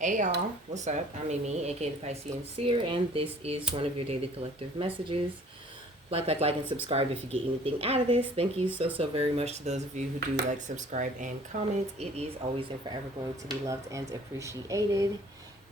Hey y'all, what's up? I'm Amy, aka the Piscean Seer, and this is one of your daily collective messages. Like, and subscribe if you get anything out of this. Thank you so very much to those of you who do like, subscribe, and comment. It is always and forever going to be loved and appreciated.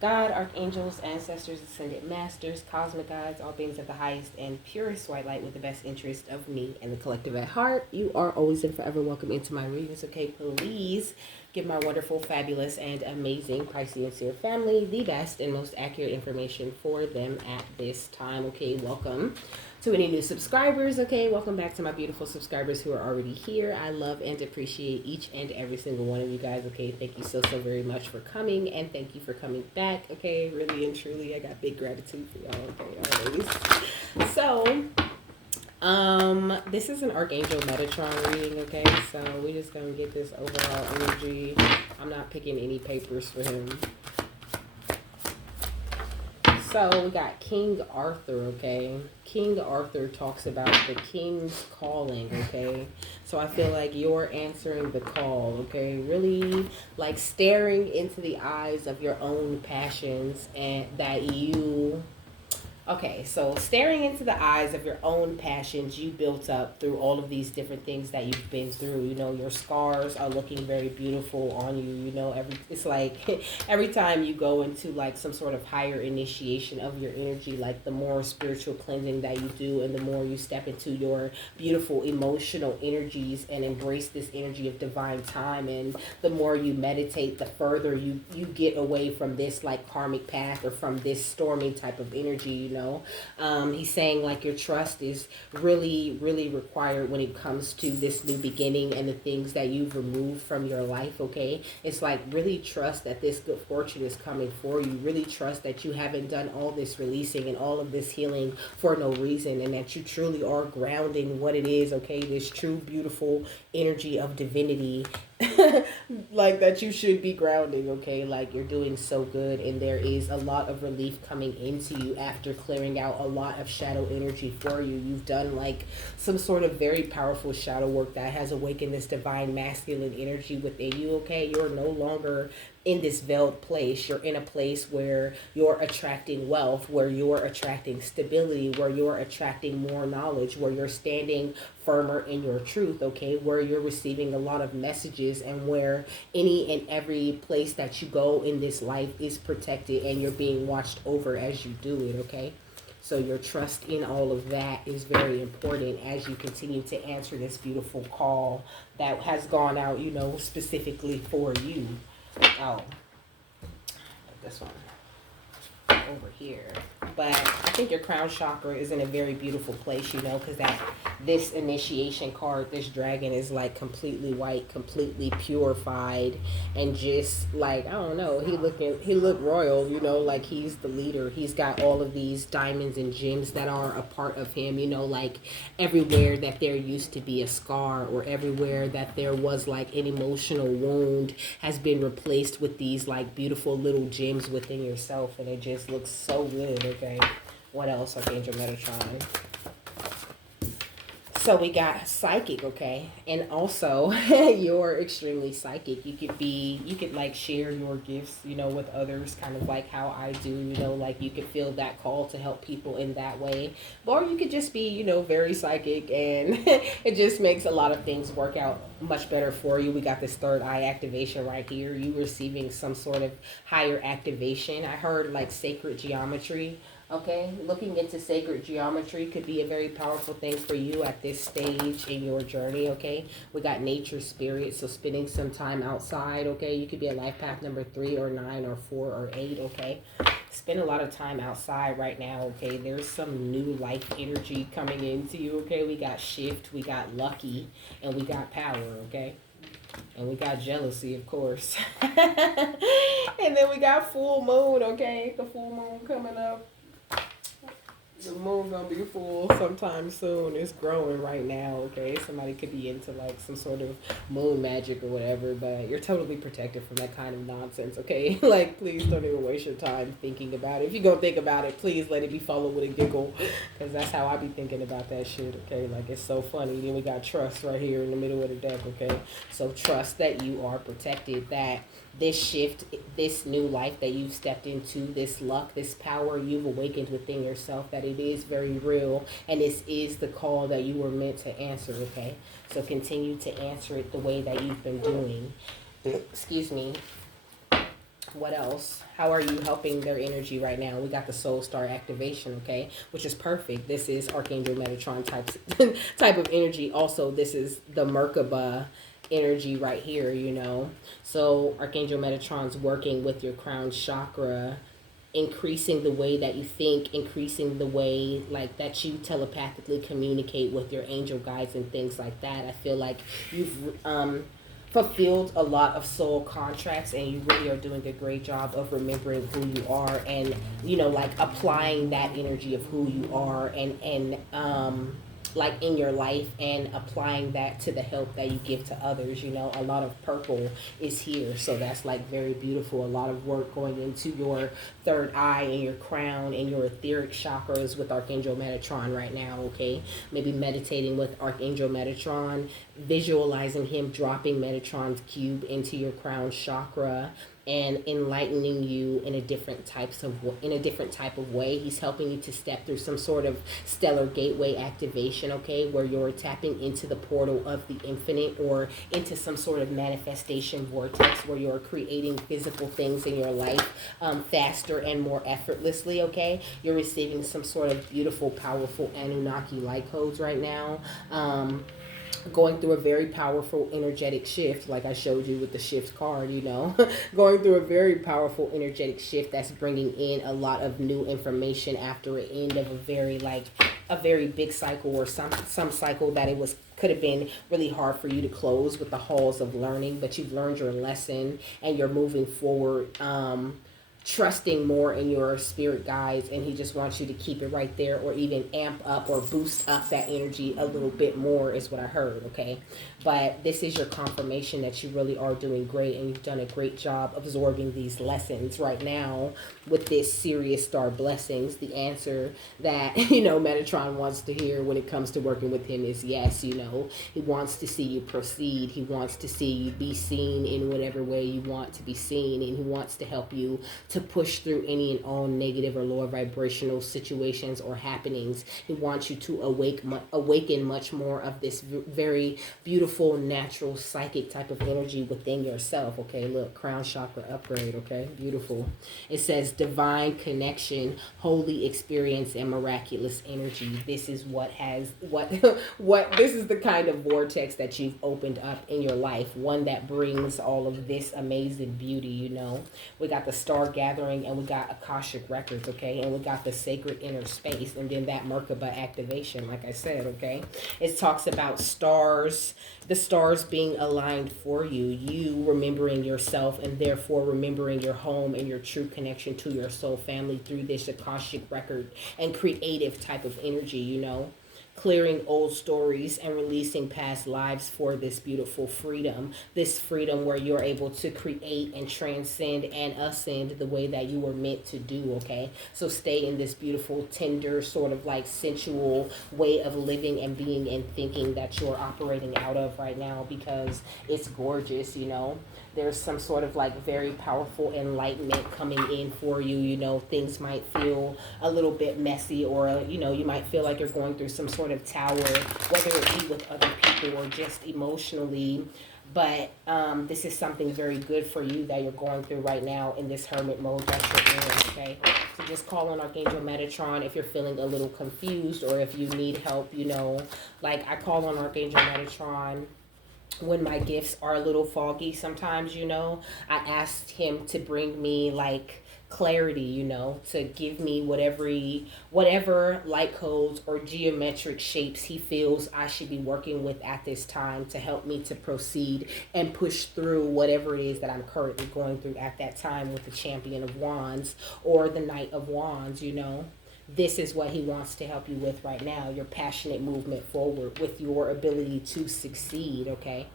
God, archangels, ancestors, ascended masters, cosmic guides, all beings of the highest and purest white light with the best interest of me and the collective at heart. You are always and forever welcome into my readings, okay? Please give my wonderful, fabulous, and amazing Piscean Seer family the best and most accurate information for them at this time, okay? Welcome to any new subscribers, okay? Welcome back to my beautiful subscribers who are already here. I love and appreciate each and every single one of you guys, okay? Thank you so very much for coming, and thank you for coming back, okay? Really and truly, I got big gratitude for y'all, okay? Always. So, this is an Archangel Metatron reading, okay? So we're just gonna get this overall energy. I'm not picking any papers for him. So we got King Arthur, okay? King Arthur talks about the king's calling, okay? So I feel like you're answering the call, okay? Really like staring into the eyes of your own passions and that you Okay, so staring into the eyes of your own passions you built up through all of these different things that you've been through. You know, your scars are looking very beautiful on you. You know, it's like every time you go into like some sort of higher initiation of your energy, like the more spiritual cleansing that you do and the more you step into your beautiful emotional energies and embrace this energy of divine time, and the more you meditate, the further you get away from this like karmic path or from this stormy type of energy. He's saying like your trust is really required when it comes to this new beginning and the things that you've removed from your life, okay? It's like really trust that this good fortune is coming for you. Really trust that you haven't done all this releasing and all of this healing for no reason, and that you truly are grounding what it is, okay? This true beautiful energy of divinity like that you should be grounding, okay? Like you're doing so good, and there is a lot of relief coming into you after clearing out a lot of shadow energy for you. You've done like some sort of very powerful shadow work that has awakened this divine masculine energy within you, okay? You're no longer in this veiled place. You're in a place where you're attracting wealth, where you're attracting stability, where you're attracting more knowledge, where you're standing firmer in your truth, okay? Where you're receiving a lot of messages, and where any and every place that you go in this life is protected and you're being watched over as you do it, okay? So your trust in all of that is very important as you continue to answer this beautiful call that has gone out, you know, specifically for you. Oh, this one over here. But I think your crown chakra is in a very beautiful place, you know, because that this initiation card, this dragon, is like completely white, completely purified, and just like, I don't know, he looked royal, you know, like he's the leader. He's got all of these diamonds and gems that are a part of him, you know, like everywhere that there used to be a scar, or everywhere that there was like an emotional wound, has been replaced with these like beautiful little gems within yourself, and it just looks so good, okay? What else, Archangel Metatron? So we got psychic, okay? And also, you're extremely psychic. You could like share your gifts, you know, with others, kind of like how I do, you know, like you could feel that call to help people in that way. Or you could just be, you know, very psychic, and it just makes a lot of things work out much better for you. We got this third eye activation right here. You receiving some sort of higher activation. I heard like sacred geometry. Okay, looking into sacred geometry could be a very powerful thing for you at this stage in your journey, okay? We got nature spirit, so spending some time outside, okay? You could be a life path number 3 or 9 or 4 or 8, okay? Spend a lot of time outside right now, okay? There's some new life energy coming into you, okay? We got shift, we got lucky, and we got power, okay? And we got jealousy, of course. And then we got full moon, okay? The full moon coming up. The moon gonna be full sometime soon. It's growing right now, okay? Somebody could be into like some sort of moon magic or whatever, but you're totally protected from that kind of nonsense, okay? Like, please don't even waste your time thinking about it. If you're gonna think about it, please let it be followed with a giggle, because that's how I be thinking about that shit, okay? Like, it's so funny. Then we got trust right here in the middle of the deck, okay? So trust that you are protected, that this shift, this new life that you've stepped into, this luck, this power you've awakened within yourself, that it is very real, and this is the call that you were meant to answer, okay? So continue to answer it the way that you've been doing. Excuse me. What else? How are you helping their energy right now? We got the soul star activation, okay, which is perfect. This is archangel Metatron type of energy. Also, this is the Merkaba energy right here, so archangel Metatron's working with your crown chakra, increasing the way that you think, increasing the way like that you telepathically communicate with your angel guides and things like that. I feel like you've fulfilled a lot of soul contracts, and you really are doing a great job of remembering who you are, and like applying that energy of who you are, and like in your life, and applying that to the help that you give to others. A lot of purple is here, so that's like very beautiful. A lot of work going into your third eye and your crown and your etheric chakras with archangel Metatron right now, okay? Maybe meditating with archangel Metatron, visualizing him dropping Metatron's cube into your crown chakra and enlightening you in a different type of way. He's helping you to step through some sort of stellar gateway activation, okay, where you're tapping into the portal of the infinite, or into some sort of manifestation vortex where you're creating physical things in your life faster and more effortlessly, okay? You're receiving some sort of beautiful, powerful Anunnaki light codes right now. Going through a very powerful energetic shift, like I showed you with the shift card, going through a very powerful energetic shift that's bringing in a lot of new information after an end of a very big cycle, or some cycle that could have been really hard for you to close with the halls of learning, but you've learned your lesson and you're moving forward, trusting more in your spirit guides, and he just wants you to keep it right there, or even amp up or boost up that energy a little bit more, is what I heard, okay? But this is your confirmation that you really are doing great, and you've done a great job absorbing these lessons right now with this Sirius star blessings. The answer that Metatron wants to hear when it comes to working with him is yes. He wants to see you proceed. He wants to see you be seen in whatever way you want to be seen, and he wants to help you to push through any and all negative or lower vibrational situations or happenings. He wants you to awaken much more of this very beautiful, natural, psychic type of energy within yourself, okay? Look, crown chakra upgrade, okay? Beautiful. It says divine connection, holy experience, and miraculous energy. This is this is the kind of vortex that you've opened up in your life, one that brings all of this amazing beauty. We got the star gathering, and we got Akashic records, okay, and we got the sacred inner space, and then that Merkaba activation, like I said, okay? It talks about the stars being aligned for you, you remembering yourself, and therefore remembering your home and your true connection to your soul family through this Akashic record and creative type of energy, clearing old stories and releasing past lives for this beautiful freedom. This freedom where you're able to create and transcend and ascend the way that you were meant to do, okay? So stay in this beautiful, tender, sort of like sensual way of living and being and thinking that you're operating out of right now, because it's gorgeous. There's some sort of like very powerful enlightenment coming in for you. Things might feel a little bit messy, or you might feel like you're going through some sort of tower, whether it be with other people or just emotionally. But this is something very good for you that you're going through right now in this hermit mode that you're in, okay? So just call on Archangel Metatron if you're feeling a little confused, or if you need help, like I call on Archangel Metatron when my gifts are a little foggy sometimes. I asked him to bring me like clarity, to give me whatever light codes or geometric shapes he feels I should be working with at this time, to help me to proceed and push through whatever it is that I'm currently going through at that time with the Champion of Wands or the Knight of Wands. This is what he wants to help you with right now, your passionate movement forward with your ability to succeed, okay?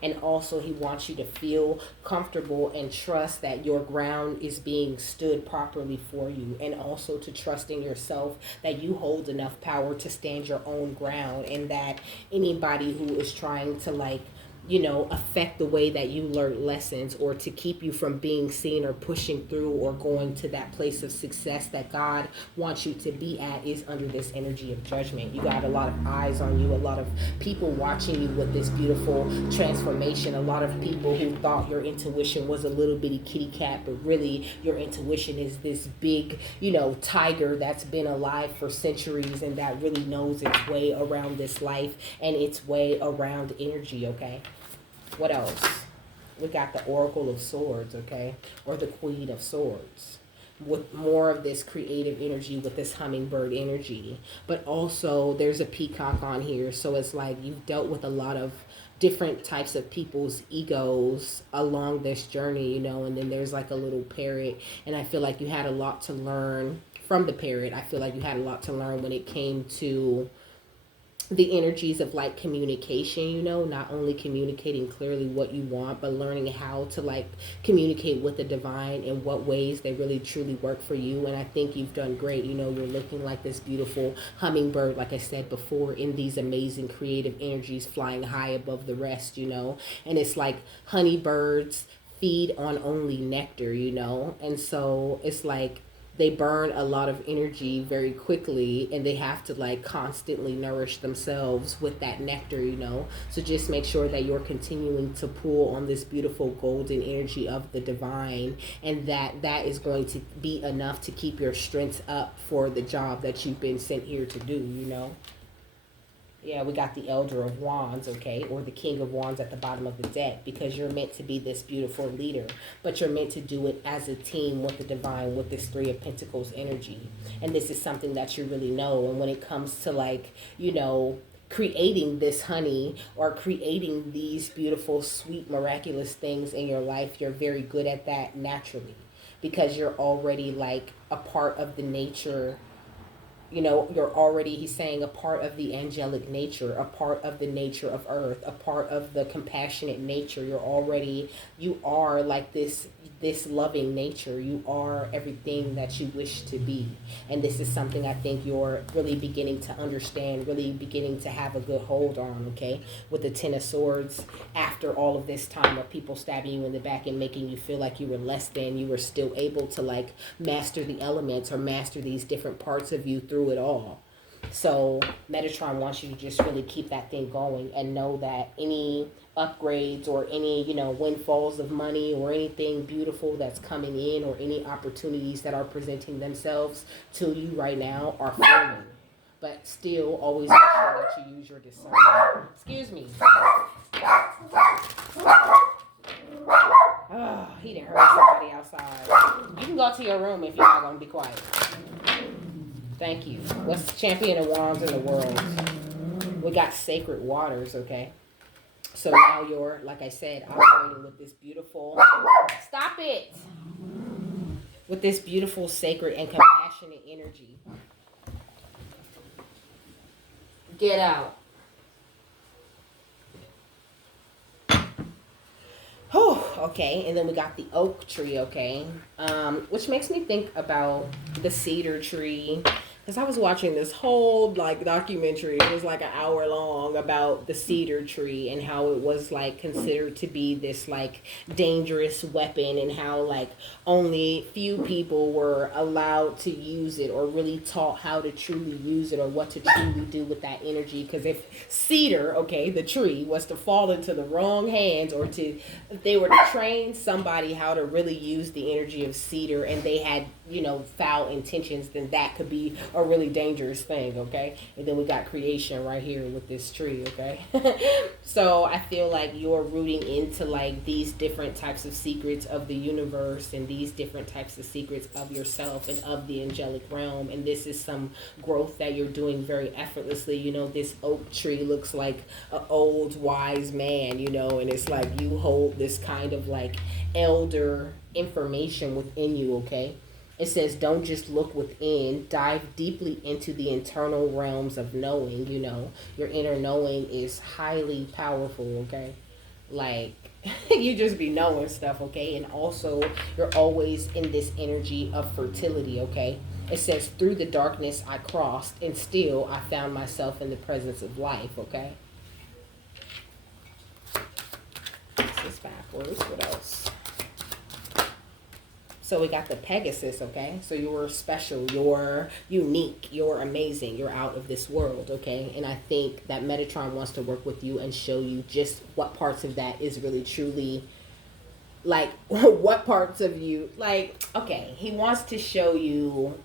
And also he wants you to feel comfortable and trust that your ground is being stood properly for you, and also to trust in yourself that you hold enough power to stand your own ground, and that anybody who is trying to like affect the way that you learn lessons, or to keep you from being seen or pushing through or going to that place of success that God wants you to be at, is under this energy of judgment. You got a lot of eyes on you, a lot of people watching you with this beautiful transformation, a lot of people who thought your intuition was a little bitty kitty cat, but really your intuition is this big, tiger that's been alive for centuries and that really knows its way around this life and its way around energy, okay? What else? We got the Oracle of Swords, okay? Or the Queen of Swords. With more of this creative energy, with this hummingbird energy. But also, there's a peacock on here. So it's like you've dealt with a lot of different types of people's egos along this journey, and then there's like a little parrot. And I feel like you had a lot to learn from the parrot. I feel like you had a lot to learn when it came to the energies of like communication, not only communicating clearly what you want, but learning how to like communicate with the divine in what ways they really truly work for you. And I think you've done great. You're looking like this beautiful hummingbird, like I said before, in these amazing creative energies flying high above the rest, and it's like honeybirds feed on only nectar, and so it's like they burn a lot of energy very quickly, and they have to like constantly nourish themselves with that nectar, so just make sure that you're continuing to pull on this beautiful golden energy of the divine, and that is going to be enough to keep your strength up for the job that you've been sent here to do. Yeah, we got the Elder of Wands, okay, or the King of Wands at the bottom of the deck, because you're meant to be this beautiful leader, but you're meant to do it as a team with the divine, with this Three of Pentacles energy. And this is something that you really know. And when it comes to like, creating this honey or creating these beautiful, sweet, miraculous things in your life, you're very good at that naturally, because you're already like a part of the nature. You're already, he's saying, a part of the angelic nature, a part of the nature of earth, a part of the compassionate nature. You are like this loving nature. You are everything that you wish to be. And this is something I think you're really beginning to understand, really beginning to have a good hold on, okay? With the Ten of Swords, after all of this time of people stabbing you in the back and making you feel like you were less than, you were still able to like master the elements or master these different parts of you through it all. So Metatron wants you to just really keep that thing going, and know that any upgrades or any windfalls of money or anything beautiful that's coming in, or any opportunities that are presenting themselves to you right now are flowing. But still, always make sure that you use your discernment. Excuse me. Oh, he done heard somebody outside. You can go to your room if you're not going to be quiet. Thank you. What's the champion of wands in the world? We got sacred waters, okay? So now you're, like I said, operating with this beautiful... Stop it! With this beautiful, sacred, and compassionate energy. Get out. Oh, okay. And then we got the oak tree, okay? Which makes me think about the cedar tree. Because I was watching this whole like documentary, it was like an hour long, about the cedar tree and how it was like considered to be this like dangerous weapon, and how like only few people were allowed to use it, or really taught how to truly use it, or what to truly do with that energy. Because if cedar, okay, the tree, was to fall into the wrong hands, or if they were to train somebody how to really use the energy of cedar, and they had foul intentions, then that could be a really dangerous thing, okay? And then we got creation right here with this tree, okay? So I feel like you're rooting into like these different types of secrets of the universe, and these different types of secrets of yourself and of the angelic realm. And this is some growth that you're doing very effortlessly. This oak tree looks like an old wise man, and it's like you hold this kind of like elder information within you, okay? It says, don't just look within, dive deeply into the internal realms of knowing. Your inner knowing is highly powerful, okay? Like, you just be knowing stuff, okay? And also, you're always in this energy of fertility, okay? It says, through the darkness I crossed, and still I found myself in the presence of life, okay? course. What else? So we got the Pegasus, okay? So you're special, you're unique, you're amazing, you're out of this world, okay? And I think that Metatron wants to work with you and show you just what parts of that is really truly, like, what parts of you, like, okay, he wants to show you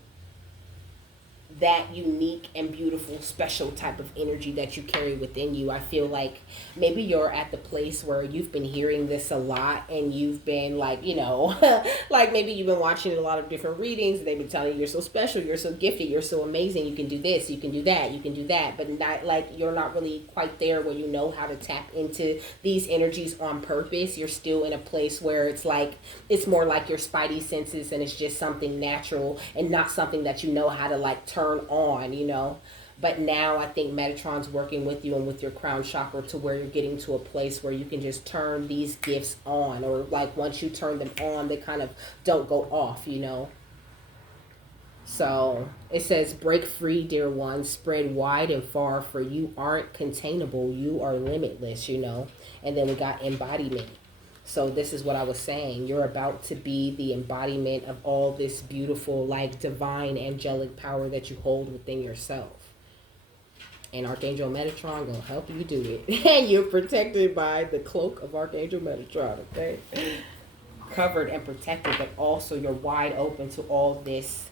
that unique and beautiful special type of energy that you carry within you. I feel like maybe you're at the place where you've been hearing this a lot and you've been like, you know, like maybe you've been watching a lot of different readings and they've been telling you you're so special, you're so gifted, you're so amazing, you can do this, you can do that, you can do that, but not like you're not really quite there where you know how to tap into these energies on purpose. You're still in a place where it's like it's more like your spidey senses and it's just something natural and not something that you know how to like turn on, you know. But now I think Metatron's working with you and with your crown chakra to where you're getting to a place where you can just turn these gifts on, or like once you turn them on, they kind of don't go off, you know. So it says, break free, dear one, spread wide and far, for you aren't containable, you are limitless, you know. And then we got embodiment. So this is what I was saying. You're about to be the embodiment of all this beautiful, like, divine, angelic power that you hold within yourself. And Archangel Metatron gonna help you do it. And you're protected by the cloak of Archangel Metatron, okay? Covered and protected, but also you're wide open to all this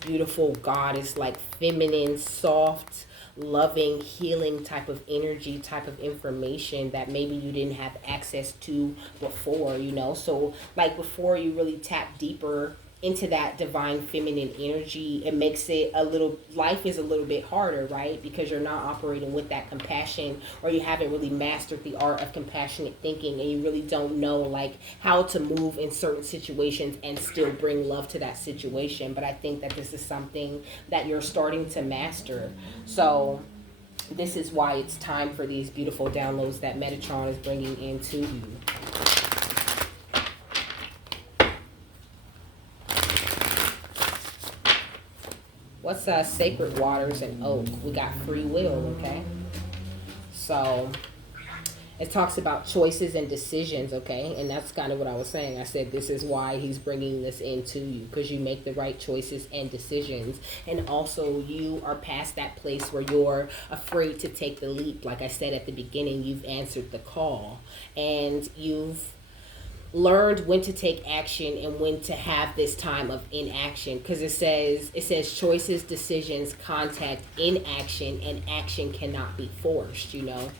beautiful goddess, like feminine, soft, loving, healing type of energy, type of information that maybe you didn't have access to before, you know. So like before you really tap deeper into that divine feminine energy, it makes it a little, life is a little bit harder, right? Because you're not operating with that compassion, or you haven't really mastered the art of compassionate thinking, and you really don't know like how to move in certain situations and still bring love to that situation. But I think that this is something that you're starting to master. So this is why it's time for these beautiful downloads that Metatron is bringing into you. What's sacred waters and oak? We got free will, okay? So it talks about choices and decisions, okay? And that's kind of what I was saying. I said this is why he's bringing this into you, because you make the right choices and decisions. And also you are past that place where you're afraid to take the leap. Like I said at the beginning, you've answered the call and you've learned when to take action and when to have this time of inaction, because it says choices, decisions, contact, inaction, and action cannot be forced, you know.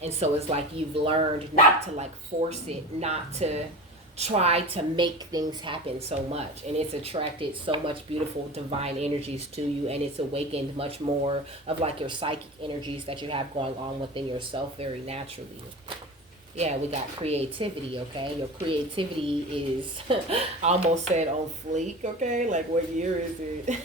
And so it's like you've learned not to like force it, not to try to make things happen so much, and it's attracted so much beautiful divine energies to you, and it's awakened much more of like your psychic energies that you have going on within yourself very naturally. Yeah, we got creativity, okay? Your creativity is, I almost said on fleek, okay? Like, what year is it?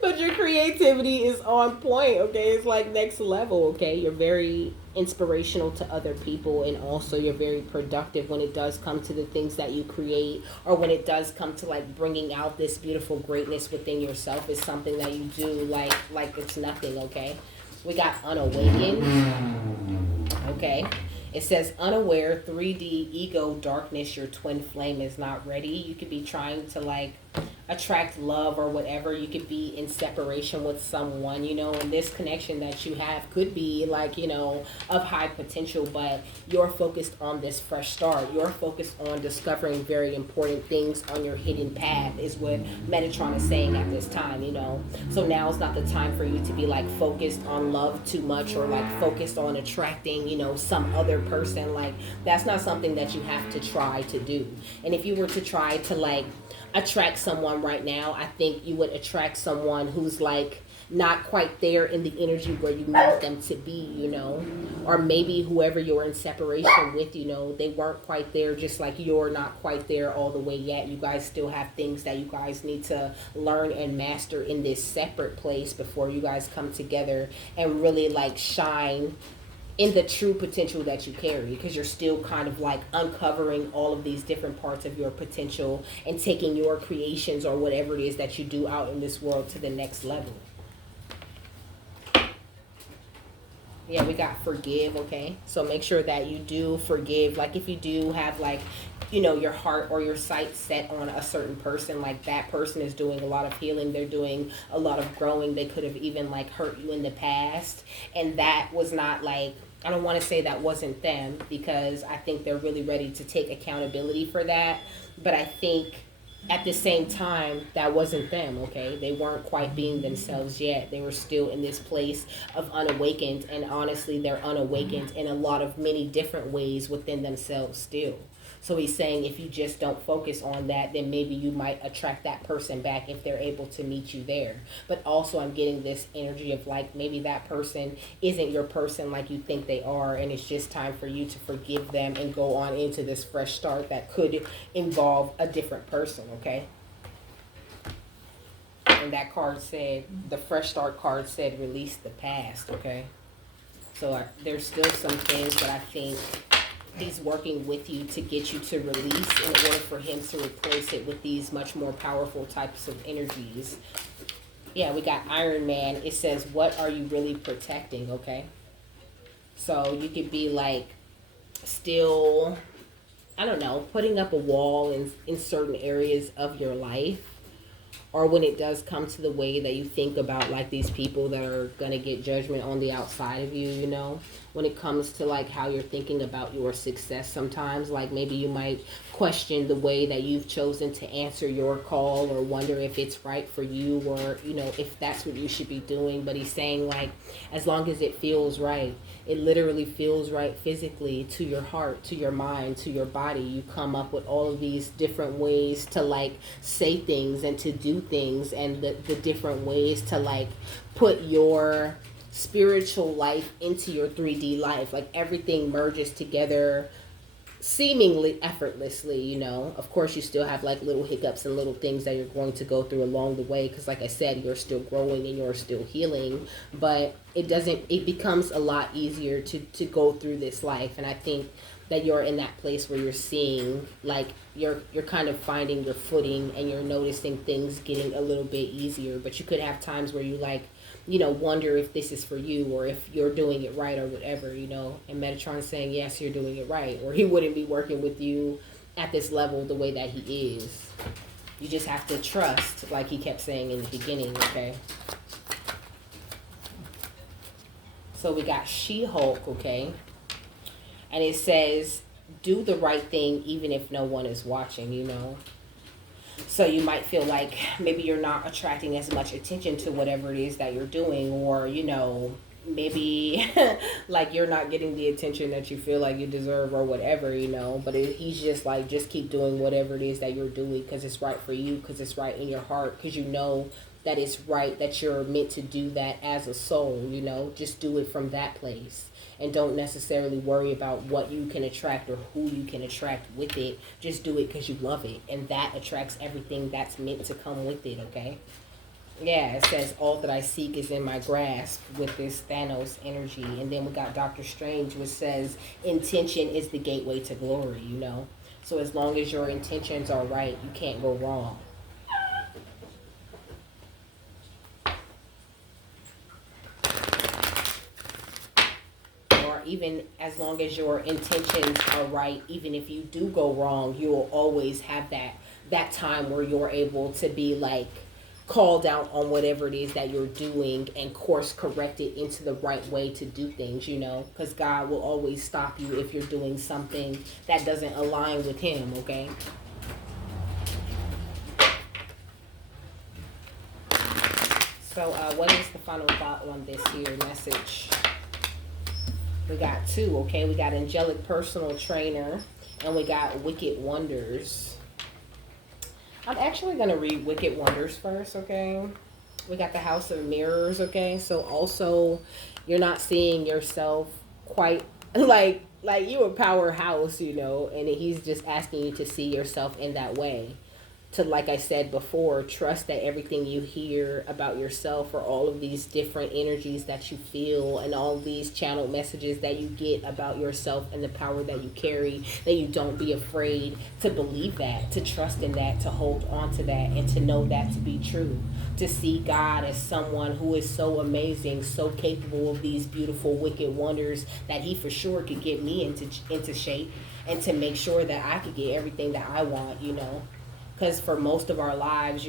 But your creativity is on point, okay? It's like next level, okay? You're very inspirational to other people, and also you're very productive when it does come to the things that you create, or when it does come to like bringing out this beautiful greatness within yourself. Is something that you do like it's nothing, okay? We got unawakened, okay? It says, unaware, 3D, ego, darkness, your twin flame is not ready. You could be trying to like attract love or whatever. You could be in separation with someone, you know, and this connection that you have could be like, you know, of high potential, but you're focused on this fresh start. You're focused on discovering very important things on your hidden path, is what Metatron is saying at this time, you know. So now is not the time for you to be like focused on love too much, or like focused on attracting, you know, some other person. Like, that's not something that you have to try to do. And if you were to try to like attract someone right now, I think you would attract someone who's like not quite there in the energy where you need them to be, you know. Or maybe whoever you're in separation with, you know, they weren't quite there, just like you're not quite there all the way yet. You guys still have things that you guys need to learn and master in this separate place before you guys come together and really like shine in the true potential that you carry, because you're still kind of like uncovering all of these different parts of your potential and taking your creations or whatever it is that you do out in this world to the next level. Yeah, we got forgive, okay? So make sure that you do forgive. Like if you do have like, your heart or your sight set on a certain person, like that person is doing a lot of healing, they're doing a lot of growing. They could have even like hurt you in the past, and that was not like, I don't want to say that wasn't them, because I think they're really ready to take accountability for that. But I think at the same time, that wasn't them, okay? They weren't quite being themselves yet. They were still in this place of unawakened, and honestly, they're unawakened in a lot of many different ways within themselves still. So he's saying if you just don't focus on that, then maybe you might attract that person back if they're able to meet you there. But also, I'm getting this energy of like maybe that person isn't your person like you think they are, and it's just time for you to forgive them and go on into this fresh start that could involve a different person, okay? And that card said, the fresh start card said, release the past, okay? So there's still some things that I think he's working with you to get you to release in order for him to replace it with these much more powerful types of energies. Yeah, we got Iron Man. It says, what are you really protecting, okay? So you could be like still, I don't know, putting up a wall in certain areas of your life, or when it does come to the way that you think about like these people that are going to get judgment on the outside of you, when it comes to like how you're thinking about your success, sometimes like maybe you might question the way that you've chosen to answer your call, or wonder if it's right for you, or if that's what you should be doing. But he's saying like, as long as it feels right, it literally feels right physically, to your heart, to your mind, to your body, you come up with all of these different ways to like say things and to do things, and the different ways to like put your spiritual life into your 3D life. Like everything merges together seemingly effortlessly. Of course you still have like little hiccups and little things that you're going to go through along the way, because like I said, you're still growing and you're still healing. But it becomes a lot easier to go through this life. And I think that you're in that place where you're seeing like you're kind of finding your footing, and you're noticing things getting a little bit easier. But you could have times where you like wonder if this is for you, or if you're doing it right, or whatever. And Metatron's saying, yes, you're doing it right, or he wouldn't be working with you at this level the way that he is. You just have to trust, like he kept saying in the beginning, okay? So we got She-Hulk, okay? And it says, do the right thing even if no one is watching. So you might feel like maybe you're not attracting as much attention to whatever it is that you're doing, or, maybe like you're not getting the attention that you feel like you deserve, or whatever, But he's just like, just keep doing whatever it is that you're doing, because it's right for you, because it's right in your heart, because that it's right, that you're meant to do that as a soul, Just do it from that place. And don't necessarily worry about what you can attract or who you can attract with it. Just do it because you love it. And that attracts everything that's meant to come with it, okay? Yeah, it says, all that I seek is in my grasp, with this Thanos energy. And then we got Doctor Strange, which says, intention is the gateway to glory, So as long as your intentions are right, you can't go wrong. Even as long as your intentions are right, even if you do go wrong, you will always have that time where you're able to be like called out on whatever it is that you're doing, and course correct it into the right way to do things, because God will always stop you if you're doing something that doesn't align with him, okay? So what is the final thought on this here message? We got two, okay? We got Angelic Personal Trainer, and we got Wicked Wonders. I'm actually going to read Wicked Wonders first, okay? We got the House of Mirrors, okay? So also, you're not seeing yourself quite like you a powerhouse, and he's just asking you to see yourself in that way. to, like I said before, trust that everything you hear about yourself, or all of these different energies that you feel, and all these channeled messages that you get about yourself and the power that you carry, that you don't be afraid to believe that, to trust in that, to hold on to that, and to know that to be true. To see God as someone who is so amazing, so capable of these beautiful, wicked wonders, that He for sure could get me into shape, and to make sure that I could get everything that I want, because for most of our lives,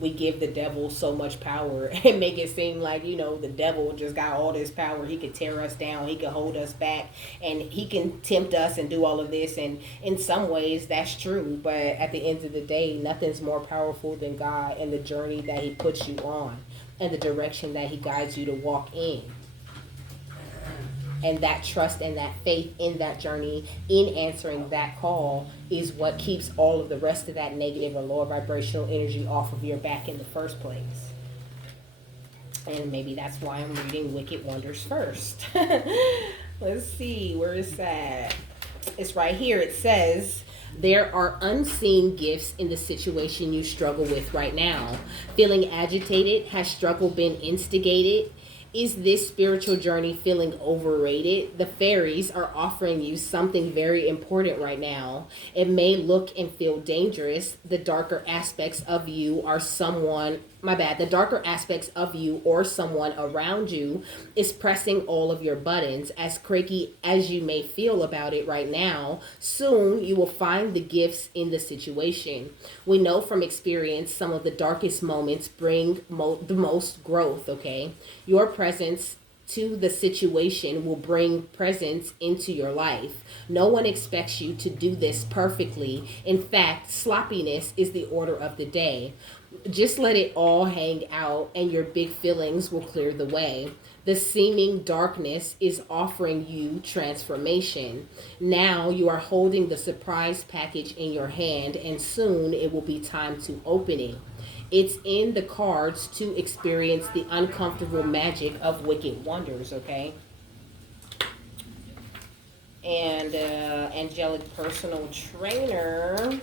we give the devil so much power and make it seem like, the devil just got all this power. He could tear us down, he could hold us back, and he can tempt us and do all of this. And in some ways, that's true. But at the end of the day, nothing's more powerful than God and the journey that He puts you on, and the direction that He guides you to walk in. And that trust and that faith in that journey, in answering that call, is what keeps all of the rest of that negative or lower vibrational energy off of your back in the first place. And maybe that's why I'm reading Wicked Wonders first. Let's see, where is that? It's right here. It says, there are unseen gifts in the situation you struggle with right now. Feeling agitated? Has struggle been instigated? Is this spiritual journey feeling overrated? The fairies are offering you something very important right now. It may look and feel dangerous. The darker aspects of you are someone, the darker aspects of you or someone around you is pressing all of your buttons. As cranky as you may feel about it right now, soon you will find the gifts in the situation. We know from experience some of the darkest moments bring the most growth, okay? Your presence to the situation will bring presence into your life. No one expects you to do this perfectly. In fact, sloppiness is the order of the day. Just let it all hang out and your big feelings will clear the way. The seeming darkness is offering you transformation. Now you are holding the surprise package in your hand, and soon it will be time to open it. It's in the cards to experience the uncomfortable magic of Wicked Wonders, okay? And angelic personal trainer.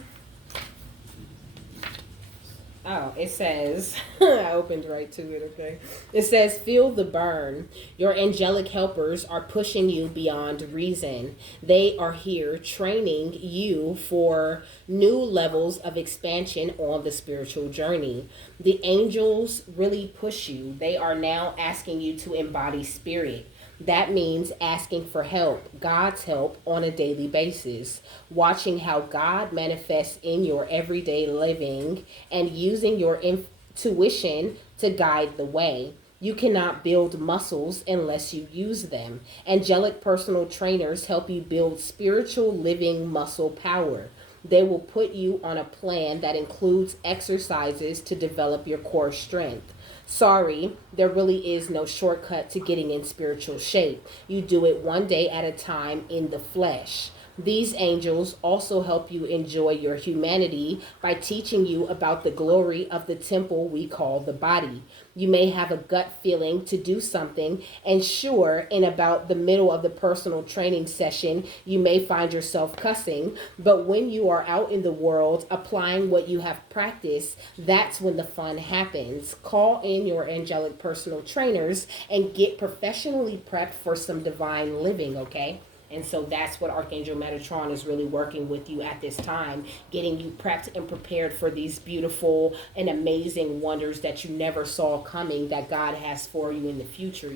Oh, it says, I opened right to it, okay? It says, feel the burn. Your angelic helpers are pushing you beyond reason. They are here training you for new levels of expansion on the spiritual journey. The angels really push you. They are now asking you to embody spirit. That means asking for help, God's help, on a daily basis, watching how God manifests in your everyday living, and using your intuition to guide the way. You cannot build muscles unless you use them. Angelic personal trainers help you build spiritual living muscle power. They will put you on a plan that includes exercises to develop your core strength. Sorry, there really is no shortcut to getting in spiritual shape. You do it one day at a time in the flesh. These angels also help you enjoy your humanity by teaching you about the glory of the temple we call the body. You may have a gut feeling to do something, and sure, in about the middle of the personal training session, you may find yourself cussing, but when you are out in the world applying what you have practiced, that's when the fun happens. Call in your angelic personal trainers and get professionally prepped for some divine living, okay? And so that's what Archangel Metatron is really working with you at this time, getting you prepped and prepared for these beautiful and amazing wonders that you never saw coming, that God has for you in the future,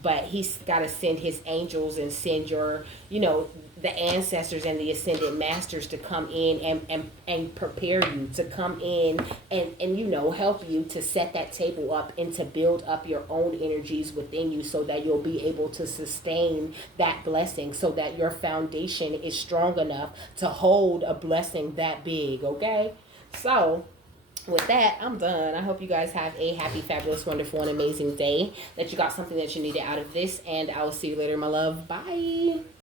But He's got to send His angels and send your, the ancestors and the ascended masters to come in and prepare you, to come in and help you to set that table up and to build up your own energies within you, so that you'll be able to sustain that blessing, so that your foundation is strong enough to hold a blessing that big, okay? So with that, I'm done. I hope you guys have a happy, fabulous, wonderful, and amazing day, that you got something that you needed out of this, and I will see you later, my love. Bye.